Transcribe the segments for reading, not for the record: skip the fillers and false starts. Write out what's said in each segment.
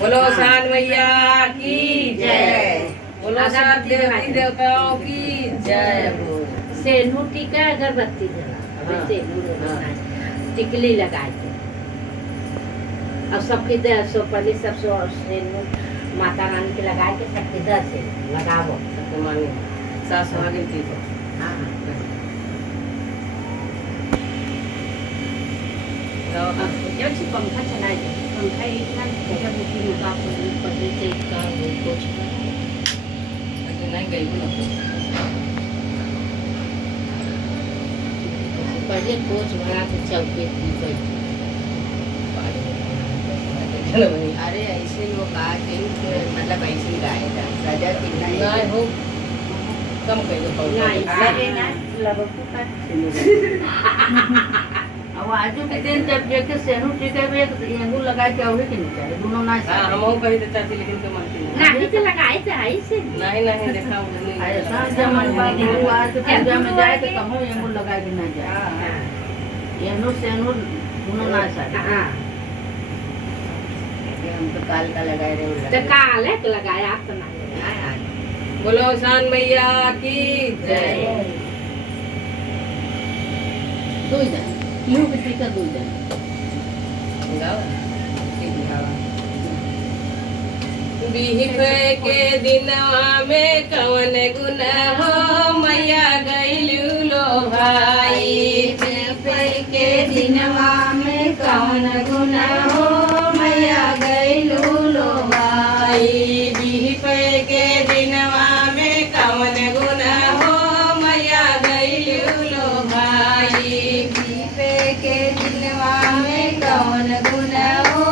बोलो शान मैया की जय। बोलो सात देवी देवताओं की जय। सेनूर टीका अगरबत्ती जला टिकली लगाए थे और सबकी सो पहले सब सेनूर माता रानी के लगाए के सबकी दर से लगाओ सबको मांगे सास सुहागिन की तो हाँ जब से पंखा चलाए थे पंखा इतना जगह बुकी मुका पहले से का वो कुछ नहीं गई पहले कोच भरा के चौके की गई। अरे ऐसे लोग आके मतलब ऐसे ही गाएगा सजा नहीं हो कम कहिए नहीं लगे ना लगो का अब आजू के दिन जब देखे सेनू टीके में येंगू लगा के औरे के नीचे दोनों ना हां हम हो कही देता थी लेकिन के मानती नहीं तो लगाए थे आई से नहीं देखा मुझे नहीं ऐसा जमन बात हुआ तो पूजा में जाए तो कहो येंगू लगा के ना जाए हां येनो सेनू दोनों ना साथ हां हम तो काल का लगाए रहे तो काल है लगाया आप तो ना लगाया। बोलो शान मैया की जय। दो जन यूं भी का दो जन गाओ बिहिप के दिनवा में कवन गुण हो मैया गइलू लो भाई। के दिनवा में कौन गुण हो मैया गइलू लो भाई। बिहिप के दिनवा में कवन गुण हो मैया गइलू लो भाई। के दिनवा में कौन गुण हो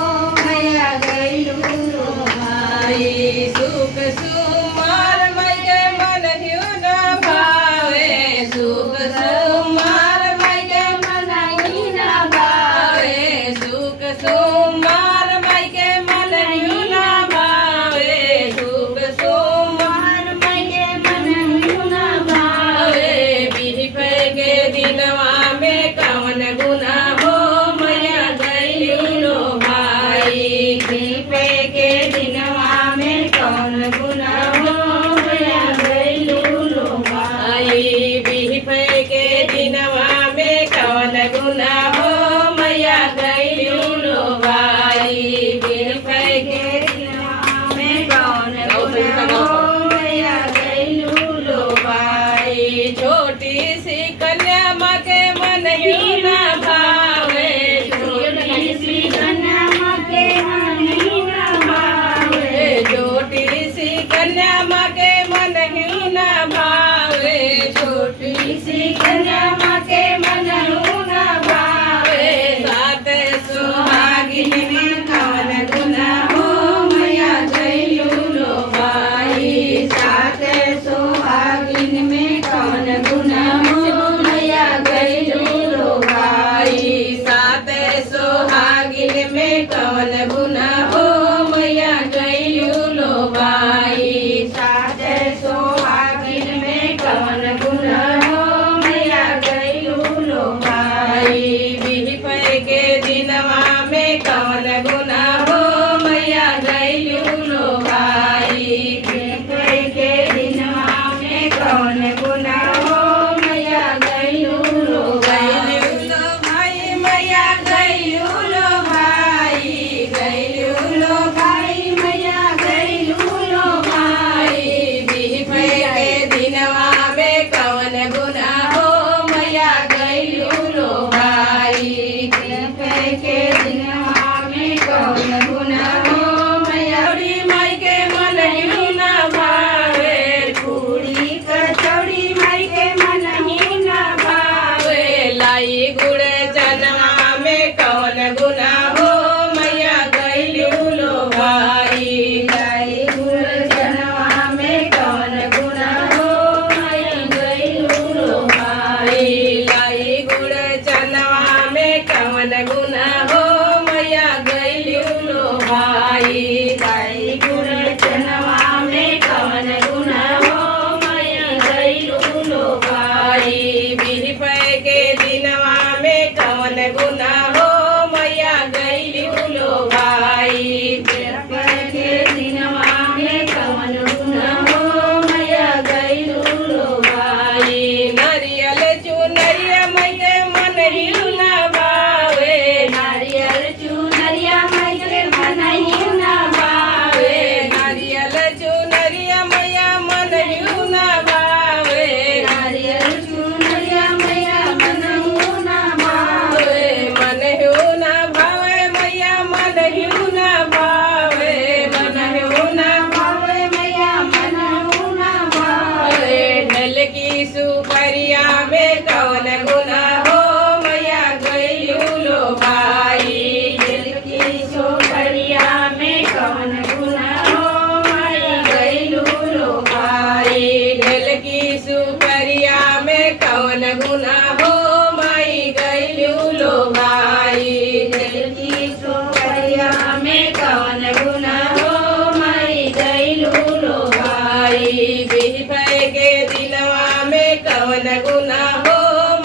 मैया गइलू लो भाई। सुख सुमार मैया मन हिउ न भावे सुख सुमार मैया मन हिउ न भावे सुख सुमार मैया मन हिउ न भावे सुख सुमार मैया मन हिउ न भावे। बिहिप के दिनवा में कवन गुना हो मैया गइलू लो भाई। बिहिप के दिनवा में कौन गुना हो मैया गइलू लो भाई। बिहिप के दिनवा में कौन गुना हो मैया गइलू लो भाई। बिहिप के दिनवा में कौन गुना हो मैया गइलू लो भाई। छोटी सी कन्या माँ के मन ही न भावे छोटी सी कन्या माँ के मन ही न भावे छोटी सी कवन गुना हो माई गईलू लो भाई बिहपै के दिनवा में कवन गुना हो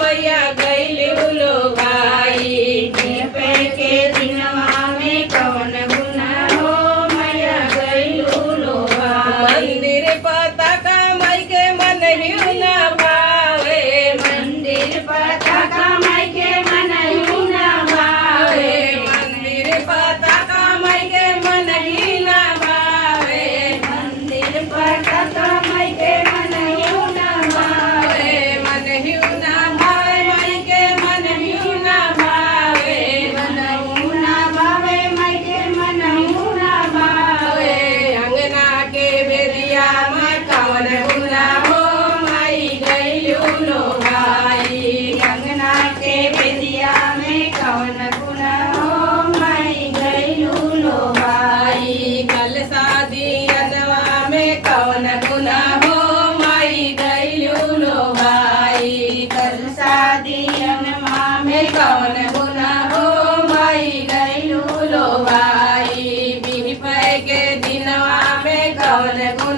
मैया गईलू लो भाई पे के दिनवा में कवन गुना हो मैया गईलू लो भाई मंदिर पता का माई के मन ही न भावे मंदिर पता का माई के मन ही न भावे मंदिर पता का माई के मन ही न भावे मंदिर पता का माई के मन ही न भावे मन ही न भावे माई के मन ही न भावे मन न भावे माई के मन न भावे अंगना के बेदिया में कवन गुना हो माई गईलू लो भाई अंगना के बेदिया में कवन गुना हो माई गईलू लो भाई कल शादी अनवा में कवन गुना हो माई गईलू लो भाई कल शादी अनमा में कवन गुना हो माई गईलू लो भाई बिहपै के दिनवा में कवन गुना